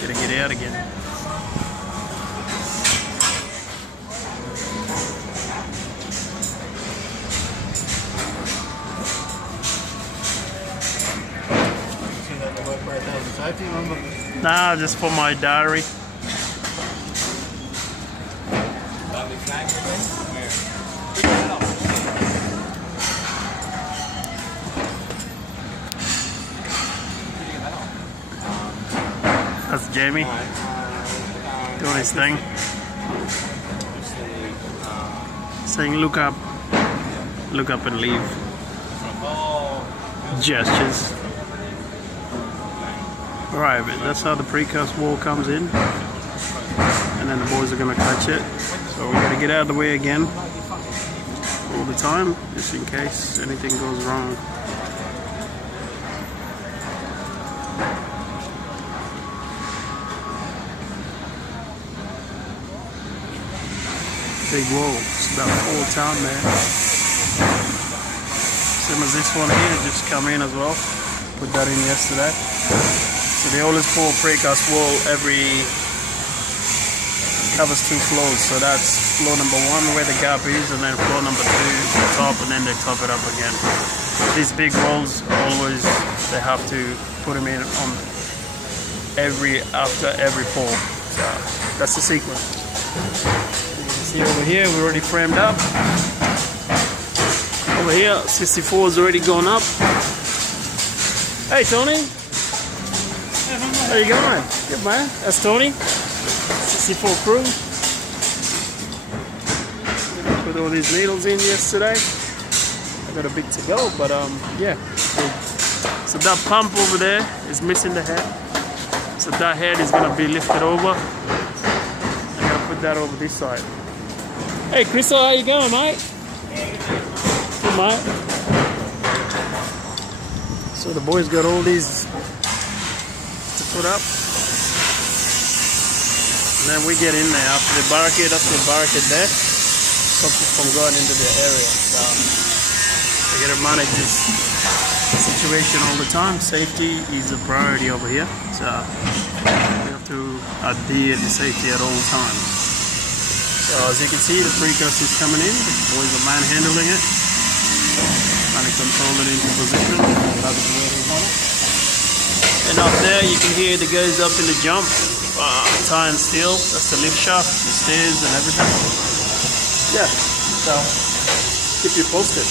Gotta get out again. Nah, just for my diary. That's Jamie doing his thing, saying look up and leave. Gestures. Alright, but that's how the precast wall comes in, and then the boys are going to touch it, so we got to get out of the way again all the time, just in case anything goes wrong. Big wall, it's about 4 ton there. Same as this one here, just come in as well. Put that in yesterday. So they always pour precast wall covers 2 floors. So that's floor number 1 where the gap is, and then floor number 2 the top, and then they top it up again. These big walls always they have to put them in on after every pour. So that's the sequence. See over here, we're already framed up. Over here, 64 is already gone up. Hey Tony, how you going? Good man. That's Tony. 64 crew. Put all these needles in yesterday. I got a bit to go, but yeah. So that pump over there is missing the head. So that head is gonna be lifted over. I'm gonna put that over this side. Hey Crystal, how you going, mate? Good, mate. So the boys got all these to put up. And then we get in there after the barricade, there. Stops us from going into the area. So we gotta manage this situation all the time. Safety is a priority over here. So we have to adhere to safety at all times. So as you can see, the precast is coming in. The boys are manhandling it, trying to control it into position. That's where they got it. And up there, you can hear the guys up in the jump, tying steel. That's the lift shaft, the stairs, and everything. Yeah. So keep you posted.